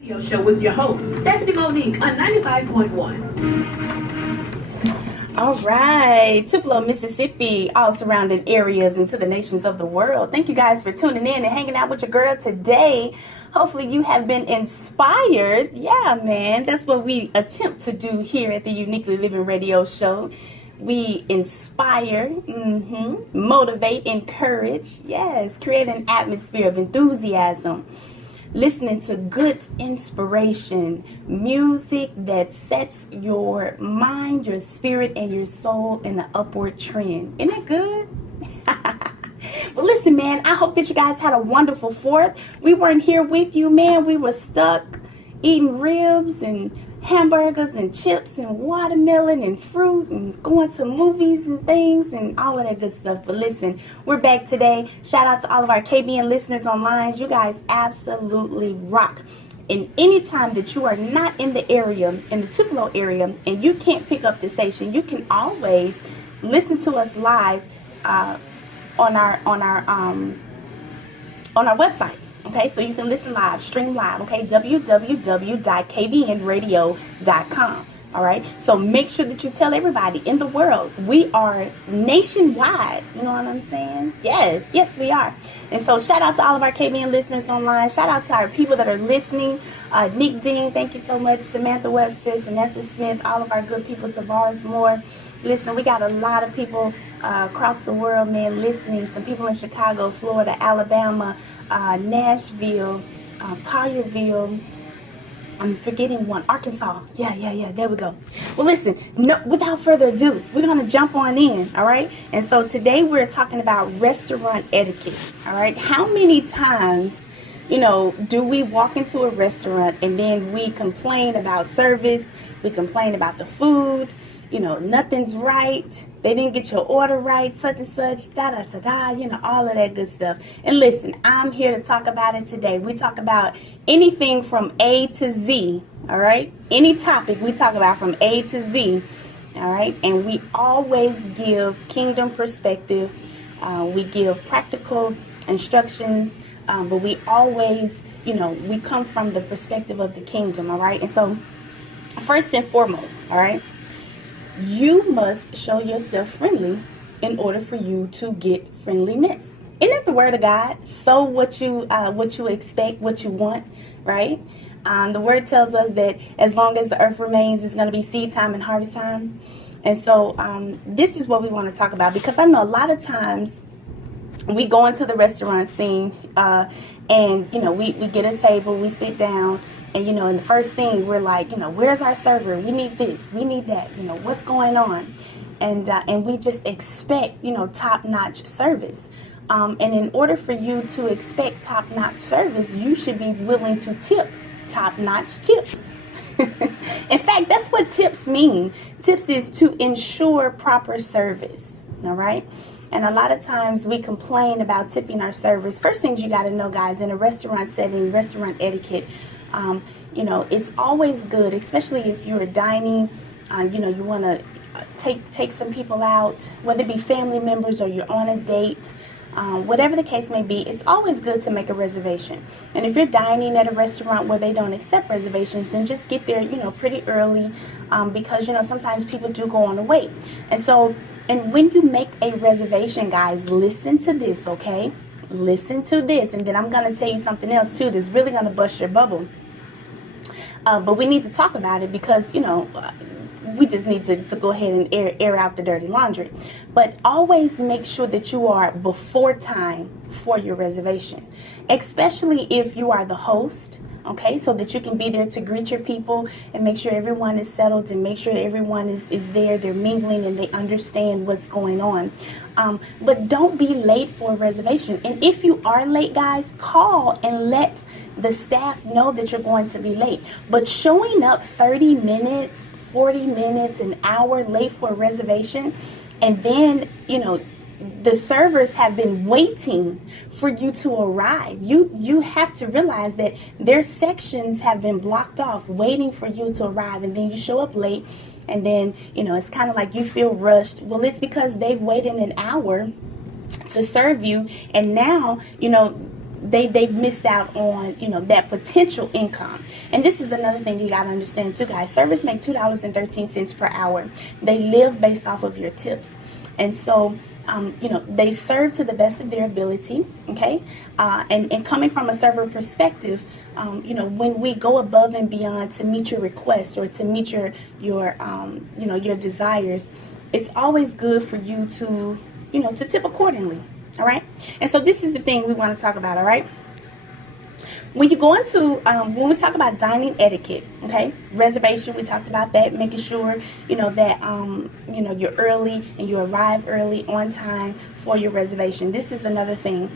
Radio show with your host, Stephanie Monique on 95.1. All right, Tupelo, Mississippi, all surrounding areas, and to the nations of the world. Thank you guys for tuning in and hanging out with your girl today. Hopefully you have been inspired. Yeah, man, that's what we attempt to do here at the Uniquely Living Radio Show. We inspire, motivate, encourage, yes, create an atmosphere of enthusiasm. Listening to good inspiration, music that sets your mind, your spirit, and your soul in an upward trend. Isn't that good? Well, listen, man, I hope that you guys had a wonderful 4th. We weren't here with you, man. We were stuck eating ribs and hamburgers and chips and watermelon and fruit and going to movies and things and all of that good stuff. But listen, we're back today. Shout out to all of our KBN listeners online. You guys absolutely rock. And anytime that you are not in the area, in the Tupelo area, and you can't pick up the station, you can always listen to us live on our website. Okay, so you can listen live, stream live, okay, www.kbnradio.com. All right, so make sure that you tell everybody in the world. We are nationwide, you know what I'm saying? Yes, we are. And so shout out to all of our KBN listeners online. Shout out to our people that are listening. Nick Dean, thank you so much. Samantha Webster, Samantha Smith, all of our good people, Tavares Moore. Listen, we got a lot of people across the world, man, listening. Some people in Chicago, Florida, Alabama, Nashville, Collierville, I'm forgetting one, Arkansas. Yeah, there we go. Well, listen, without further ado, we're going to jump on in, all right? And so today we're talking about restaurant etiquette, all right? How many times, do we walk into a restaurant and then we complain about service, we complain about the food, nothing's right, they didn't get your order right, such and such, all of that good stuff. And listen, I'm here to talk about it today. We talk about anything from A to Z, all right? Any topic we talk about from A to Z, all right? And we always give kingdom perspective. We give practical instructions, but we always, we come from the perspective of the kingdom, all right? And so, first and foremost, all right? You must show yourself friendly in order for you to get friendliness. Isn't that the word of God? Sow what you expect, what you want, right? The word tells us that as long as the earth remains, it's going to be seed time and harvest time. And so this is what we want to talk about, because I know a lot of times we go into the restaurant scene and, we get a table, we sit down. And, and the first thing we're like, where's our server? We need this, we need that, what's going on? And we just expect, top-notch service. And in order for you to expect top-notch service, you should be willing to tip top-notch tips. In fact, that's what tips mean. Tips is to ensure proper service, all right? And a lot of times we complain about tipping our servers. First things you got to know, guys, in a restaurant setting, restaurant etiquette, it's always good, especially if you're dining, you want to take some people out, whether it be family members or you're on a date, whatever the case may be, it's always good to make a reservation. And if you're dining at a restaurant where they don't accept reservations, then just get there, pretty early, because, sometimes people do go on a wait. And when you make a reservation, guys, listen to this, okay? Listen to this, and then I'm going to tell you something else, too, that's really going to bust your bubble. But we need to talk about it because, we just need to go ahead and air out the dirty laundry. But always make sure that you are before time for your reservation, especially if you are the host. Okay, so that you can be there to greet your people and make sure everyone is settled and make sure everyone is there, they're mingling and they understand what's going on. But don't be late for a reservation. And if you are late, guys, call and let the staff know that you're going to be late. But showing up 30 minutes, 40 minutes, an hour late for a reservation, and then, the servers have been waiting for you to arrive. You have to realize that their sections have been blocked off waiting for you to arrive, and then you show up late, and then it's kind of like you feel rushed. Well, it's because they've waited an hour to serve you, and now they've missed out on, that potential income. And this is another thing you got to understand too, guys. Servers make $2.13 per hour. They live based off of your tips. And so, they serve to the best of their ability, okay? And coming from a server perspective, when we go above and beyond to meet your request or to meet your desires, it's always good for you to, to tip accordingly, all right? And so this is the thing we want to talk about, all right? When you go into, when we talk about dining etiquette, okay, reservation, we talked about that, making sure, that, you're early and you arrive early on time for your reservation. This is another thing.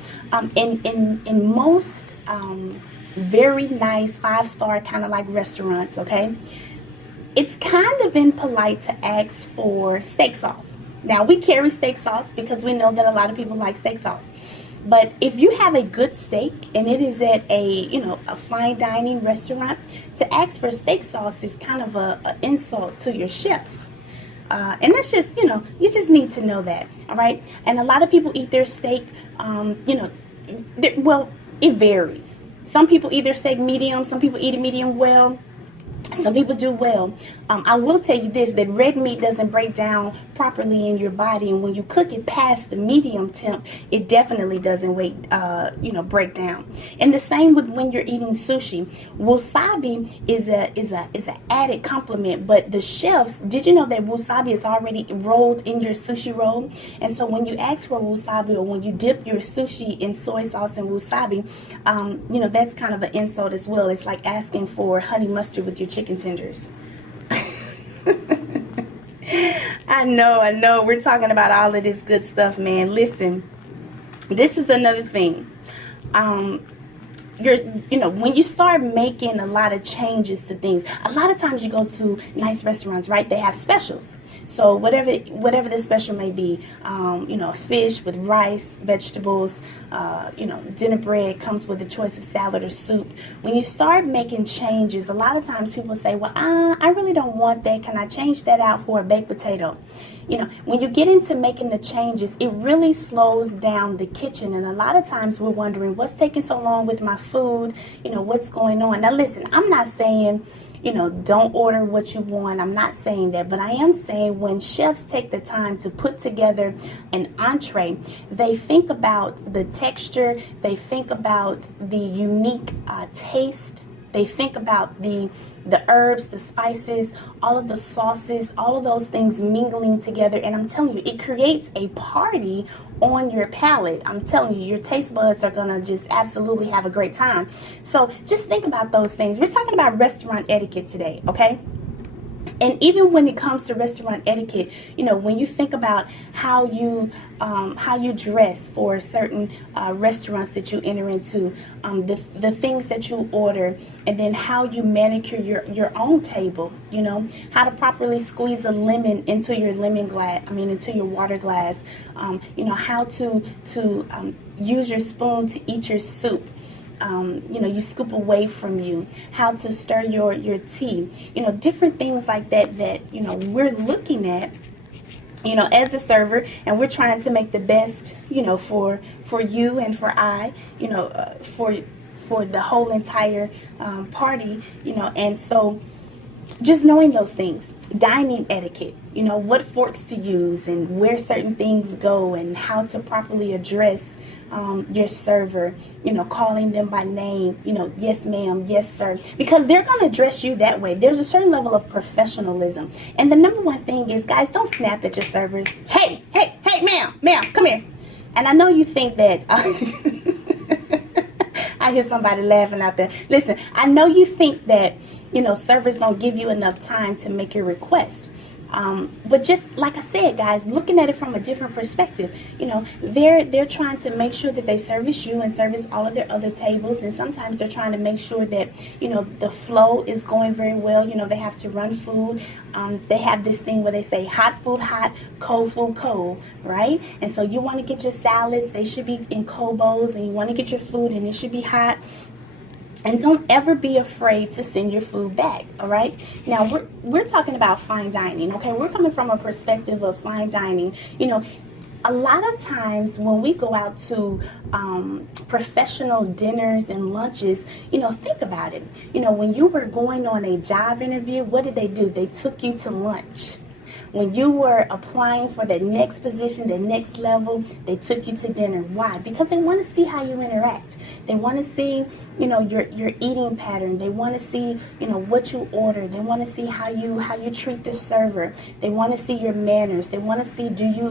In most very nice 5-star kind of like restaurants, okay, it's kind of impolite to ask for steak sauce. Now, we carry steak sauce because we know that a lot of people like steak sauce. But if you have a good steak and it is at a fine dining restaurant, to ask for steak sauce is kind of a insult to your chef. And that's just, you just need to know that, all right? And a lot of people eat their steak, well, it varies. Some people eat their steak medium, some people eat it medium well. Some people do well. I will tell you this, that red meat doesn't break down properly in your body. And when you cook it past the medium temp, it definitely doesn't break down. And the same with when you're eating sushi. Wasabi is an added compliment. But the chefs, did you know that wasabi is already rolled in your sushi roll? And so when you ask for wasabi or when you dip your sushi in soy sauce and wasabi, that's kind of an insult as well. It's like asking for honey mustard with your chicken tenders. I know. We're talking about all of this good stuff, man. Listen, this is another thing. When you start making a lot of changes to things, a lot of times you go to nice restaurants, right? They have specials. So whatever the special may be, fish with rice, vegetables, dinner bread comes with a choice of salad or soup. When you start making changes, a lot of times people say, well, I really don't want that. Can I change that out for a baked potato? When you get into making the changes, it really slows down the kitchen. And a lot of times we're wondering, what's taking so long with my food? What's going on? Now, listen, I'm not saying, don't order what you want. I'm not saying that, but I am saying when chefs take the time to put together an entree, they think about the texture, they think about the unique taste, they think about the herbs, the spices, all of the sauces, all of those things mingling together. And I'm telling you, it creates a party on your palate. I'm telling you, your taste buds are going to just absolutely have a great time. So just think about those things. We're talking about restaurant etiquette today, okay? And even when it comes to restaurant etiquette, when you think about how you dress for certain restaurants that you enter into, the things that you order, and then how you manicure your own table, how to properly squeeze a lemon into your into your water glass, how to use your spoon to eat your soup. You scoop away from you, how to stir your tea, different things like that, we're looking at, as a server, and we're trying to make the best, for you and for for the whole entire party, and so just knowing those things, dining etiquette, what forks to use and where certain things go and how to properly address your server, calling them by name, yes ma'am, yes sir, because they're going to address you that way. There's a certain level of professionalism. And the number one thing is, guys, don't snap at your servers. Hey, ma'am, come here. And I know you think that, I hear somebody laughing out there. Listen, I know you think that, servers don't give you enough time to make your request. But just like I said, guys, looking at it from a different perspective, they're trying to make sure that they service you and service all of their other tables. And sometimes they're trying to make sure that, the flow is going very well. They have to run food. They have this thing where they say hot food hot, cold food cold, right? And so you want to get your salads. They should be in cold bowls, and you want to get your food and it should be hot. And don't ever be afraid to send your food back, all right? Now, we're talking about fine dining, okay? We're coming from a perspective of fine dining. a lot of times when we go out to professional dinners and lunches, think about it. When you were going on a job interview, what did they do? They took you to lunch. When you were applying for the next position, the next level, they took you to dinner. Why? Because they want to see how you interact. They want to see, your eating pattern. They want to see, what you order. They want to see how you treat the server. They want to see your manners. They want to see,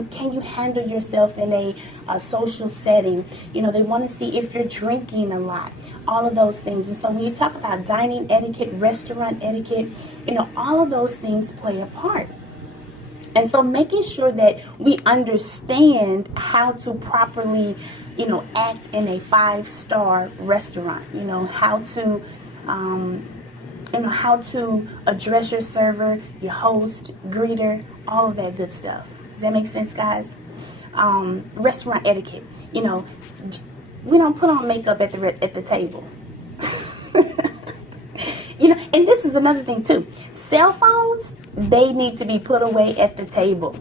can you handle yourself in a social setting? They want to see if you're drinking a lot. All of those things. And so when you talk about dining etiquette, restaurant etiquette, all of those things play a part. And so making sure that we understand how to properly, act in a 5-star restaurant, how to address your server, your host, greeter, all of that good stuff. Does that make sense, guys? Restaurant etiquette, we don't put on makeup at the table. And this is another thing too. Cell phones, they need to be put away at the table.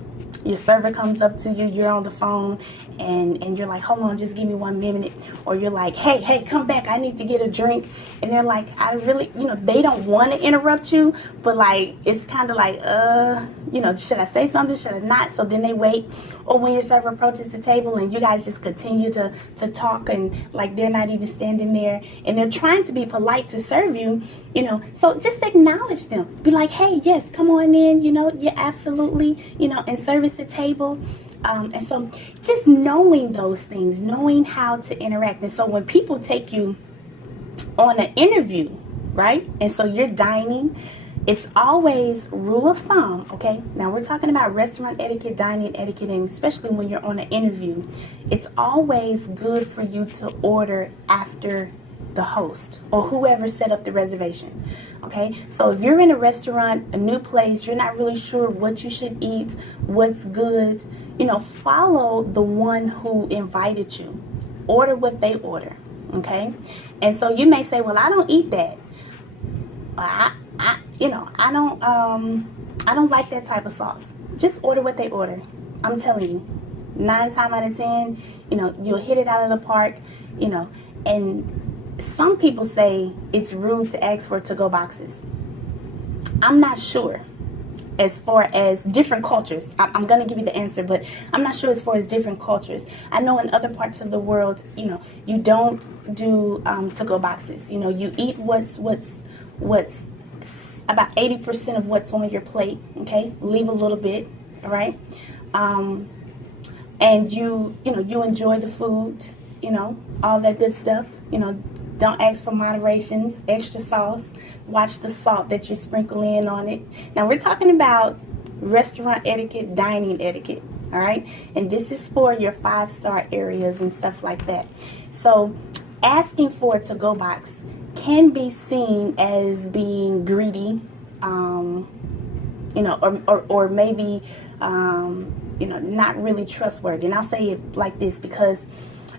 Your server comes up to you, you're on the phone, and you're like, hold on, just give me 1 minute. Or you're like, hey, come back, I need to get a drink. And they're like, I really, they don't want to interrupt you, but like, it's kind of like, should I say something, should I not? So then they wait. Or when your server approaches the table and you guys just continue to talk, and like they're not even standing there, and they're trying to be polite to serve you, so just acknowledge them. Be like, hey, yes, come on in, yeah, absolutely, and service the table. And so just knowing those things, knowing how to interact. And so when people take you on an interview, right? And so you're dining, it's always rule of thumb, okay? Now we're talking about restaurant etiquette, dining etiquette, and especially when you're on an interview, it's always good for you to order after the host or whoever set up the reservation. Okay, so if you're in a restaurant, a new place, you're not really sure what you should eat, what's good, follow the one who invited you. Order what they order. Okay, and so you may say, well, I don't eat that. I don't like that type of sauce. Just order what they order. I'm telling you, 9 times out of 10, you'll hit it out of the park, and some people say it's rude to ask for to-go boxes. I'm not sure as far as different cultures. I'm going to give you the answer, but I'm not sure as far as different cultures. I know in other parts of the world, you don't do to-go boxes. You eat what's about 80% of what's on your plate, okay? Leave a little bit, all right? And you enjoy the food, all that good stuff. Don't ask for moderations, extra sauce. Watch the salt that you sprinkle in on it. Now we're talking about restaurant etiquette, dining etiquette, all right? And this is for your 5-star areas and stuff like that. So asking for a to-go box can be seen as being greedy, or maybe, not really trustworthy. And I'll say it like this because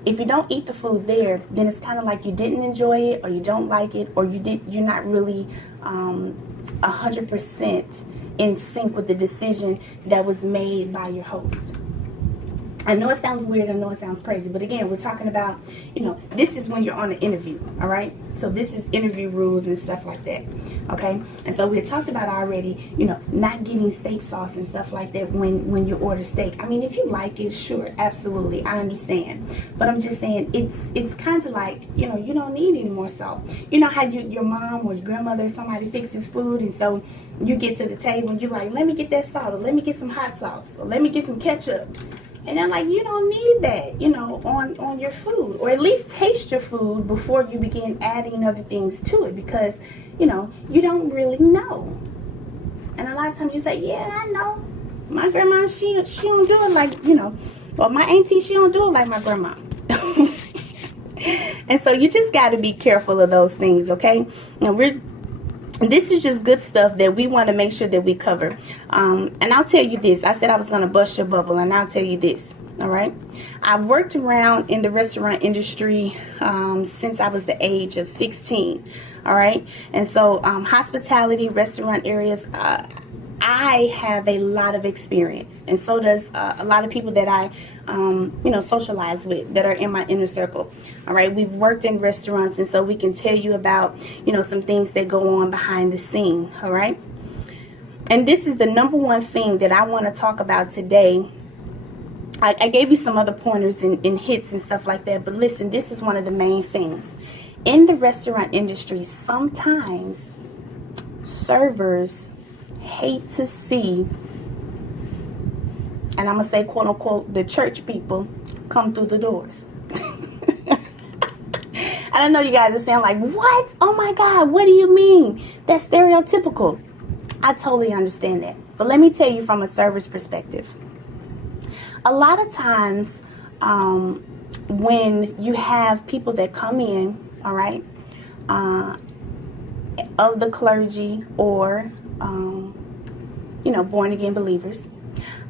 if you don't eat the food there, then it's kind of like you didn't enjoy it, or you don't like it, or you're not really 100% in sync with the decision that was made by your host. I know it sounds weird, I know it sounds crazy, but again, we're talking about, this is when you're on an interview, all right? So this is interview rules and stuff like that, okay? And so we had talked about already, not getting steak sauce and stuff like that when you order steak. I mean, if you like it, sure, absolutely, I understand. But I'm just saying, it's kind of like, you don't need any more salt. You know how your mom or your grandmother or somebody fixes food, and so you get to the table and you're like, let me get that salt, or let me get some hot sauce, or let me get some ketchup. And I'm like, you don't need that, on your food. Or at least taste your food before you begin adding other things to it, because, you don't really know. And a lot of times you say, yeah, I know. My grandma, she don't do it like, or my auntie, she don't do it like my grandma. And so you just got to be careful of those things, okay? Now this is just good stuff that we want to make sure that we cover. And I'll tell you this. I said I was going to bust your bubble, and I'll tell you this. All right. I've worked around in the restaurant industry since I was the age of 16. All right. And so hospitality, restaurant areas, I have a lot of experience, and so does a lot of people that I, socialize with that are in my inner circle. All right, we've worked in restaurants, and so we can tell you about, some things that go on behind the scene. All right, and this is the number one thing that I want to talk about today. I gave you some other pointers and hits and stuff like that, but listen, this is one of the main things. In the restaurant industry, sometimes servers hate to see, and I'm going to say, quote unquote, the church people come through the doors. And I know you guys are saying like, what? Oh my God, what do you mean? That's stereotypical. I totally understand that. But let me tell you from a server's perspective. A lot of times when you have people that come in, all right, of the clergy or, born again believers,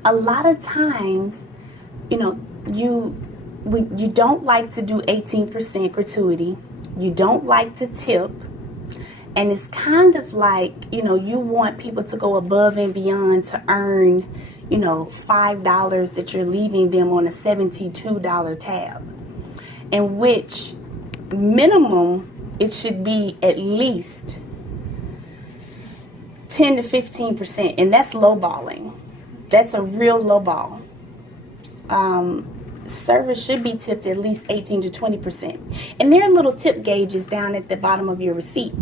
a lot of times, you don't like to do 18% gratuity. You don't like to tip. And it's kind of like, you want people to go above and beyond to earn, $5 that you're leaving them on a $72 tab. In which minimum, it should be at least 10 to 15%. And that's lowballing. That's a real lowball. Servers should be tipped at least 18 to 20%. And there are little tip gauges down at the bottom of your receipt.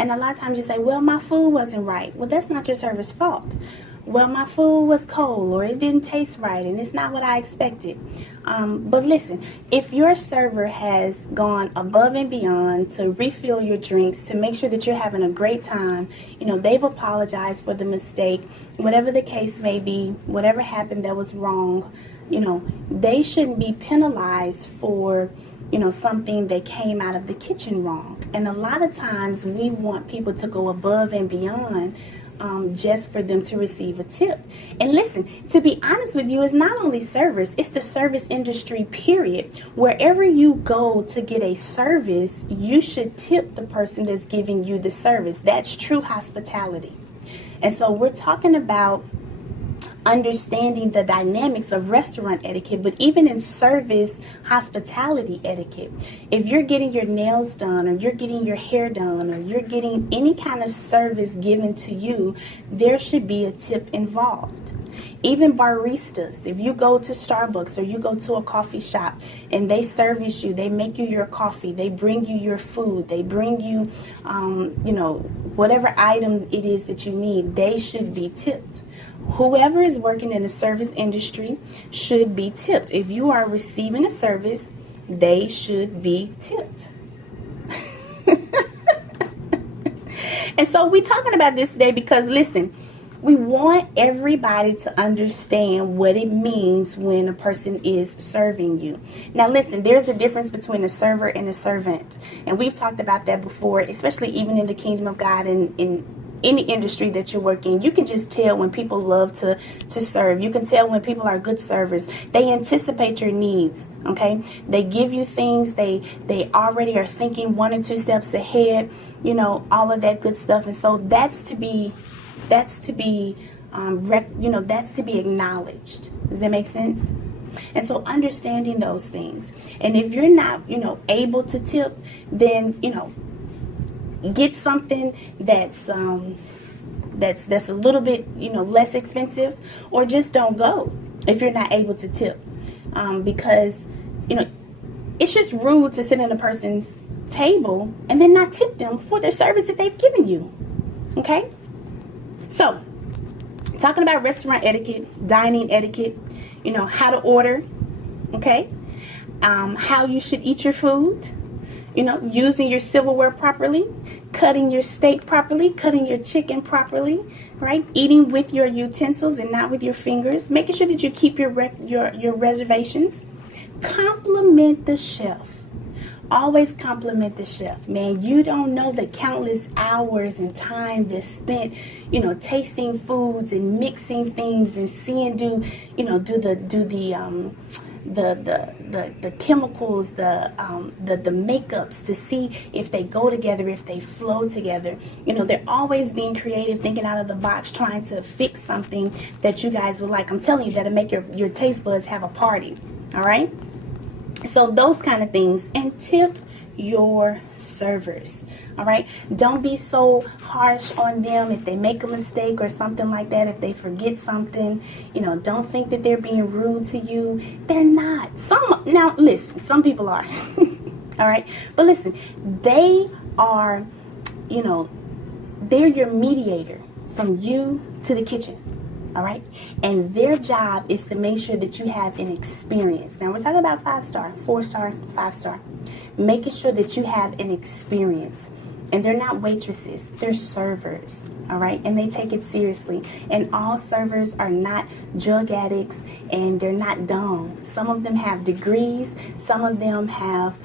And a lot of times you say, well, my food wasn't right. Well, that's not your server's fault. Well, my food was cold, or it didn't taste right, and it's not what I expected. But listen, if your server has gone above and beyond to refill your drinks, to make sure that you're having a great time, they've apologized for the mistake, whatever the case may be, whatever happened that was wrong, they shouldn't be penalized for something that came out of the kitchen wrong. And a lot of times we want people to go above and beyond just for them to receive a tip. And listen, to be honest with you, it's not only servers, it's the service industry, period. Wherever you go to get a service, you should tip the person that's giving you the service. That's true hospitality. And so we're talking about understanding the dynamics of restaurant etiquette, but even in service hospitality etiquette. If you're getting your nails done, or you're getting your hair done, or you're getting any kind of service given to you, there should be a tip involved. Even baristas, if you go to Starbucks or you go to a coffee shop and they service you, they make you your coffee, they bring you your food, they bring you, whatever item it is that you need, they should be tipped. Whoever is working in the service industry should be tipped. If you are receiving a service, they should be tipped. And so we're talking about this today because, listen, we want everybody to understand what it means when a person is serving you. Now, listen, there's a difference between a server and a servant. And we've talked about that before, especially even in the kingdom of God and in any industry that you work in. You can just tell when people love to serve. You can tell when people are good servers. They anticipate your needs, okay? They give you things. They already are thinking 1 or 2 steps ahead, all of that good stuff. And so that's to be acknowledged. Does that make sense? And so understanding those things. And if you're not, able to tip, then, get something that's a little bit, less expensive, or just don't go if you're not able to tip. Because, it's just rude to sit in a person's table and then not tip them for their service that they've given you. Okay? So, talking about restaurant etiquette, dining etiquette, how to order, okay? How you should eat your food, using your silverware properly, cutting your steak properly, cutting your chicken properly, right? Eating with your utensils and not with your fingers. Making sure that you keep your reservations. Compliment the chef. Always compliment the chef, man. You don't know the countless hours and time that's spent, tasting foods and mixing things and seeing do the the chemicals, the makeups to see if they go together, if they flow together. You know, they're always being creative, thinking out of the box, trying to fix something that you guys would like. I'm telling you, that'll make your taste buds have a party. All right. So those kind of things. And tip your servers. All right, don't be so harsh on them if they make a mistake or something like that. If they forget something, you know, don't think that they're being rude to you. They're not. Now listen, some people are. All right, but listen, they are, you know, they're your mediator from you to the kitchen. All right, and their job is to make sure that you have an experience. Now we're talking about 5-star, 4-star, 5-star, making sure that you have an experience. And they're not waitresses, they're servers. All right, and they take it seriously. And all servers are not drug addicts, and they're not dumb. Some of them have degrees. Some of them have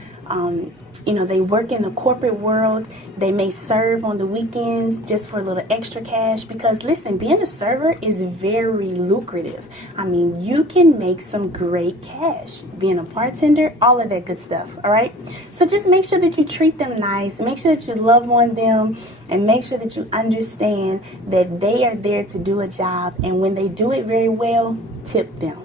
you know, they work in the corporate world. They may serve on the weekends just for a little extra cash, because listen, being a server is very lucrative. I mean, you can make some great cash being a bartender, all of that good stuff. All right, so just make sure that you treat them nice, make sure that you love on them, and make sure that you understand that they are there to do a job, and when they do it very well, tip them.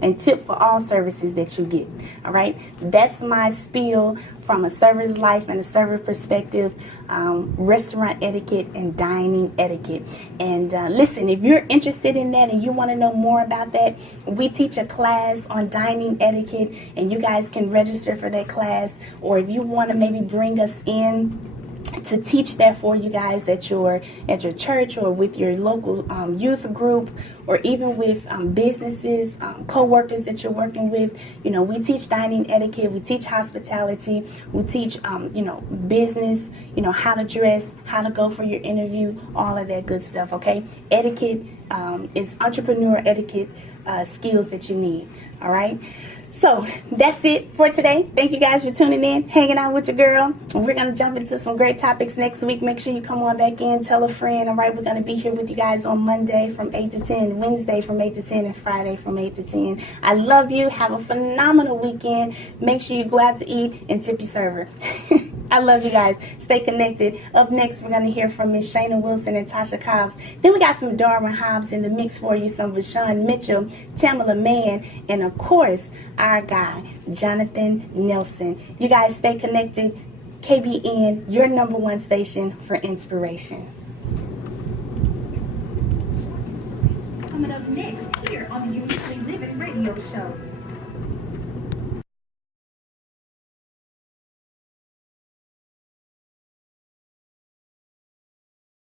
And tip for all services that you get. All right, that's my spiel from a server's life and a server perspective, restaurant etiquette and dining etiquette. And listen, if you're interested in that and you want to know more about that, we teach a class on dining etiquette, and you guys can register for that class. Or if you want to maybe bring us in to teach that for you guys at your church, or with your local youth group, or even with businesses, co-workers that you're working with. You know, we teach dining etiquette, we teach hospitality, we teach you know, business, you know, how to dress, how to go for your interview, all of that good stuff. Okay, etiquette is entrepreneur etiquette skills that you need. All right, so that's it for today. Thank you guys for tuning in, hanging out with your girl. We're going to jump into some great topics next week. Make sure you come on back in, tell a friend. All right, we're going to be here with you guys on Monday from 8 to 10, Wednesday from 8 to 10, and Friday from 8 to 10. I love you. Have a phenomenal weekend. Make sure you go out to eat and tip your server. I love you guys. Stay connected. Up next, we're going to hear from Miss Shayna Wilson and Tasha Cobbs. Then we got some Darwin Hobbs in the mix for you, some Vashawn Mitchell, Tamala Mann, and of course, our guy, Jonathan Nelson. You guys stay connected. KBN, your #1 station for inspiration. Coming up next here on the Uniquely Living Radio Show.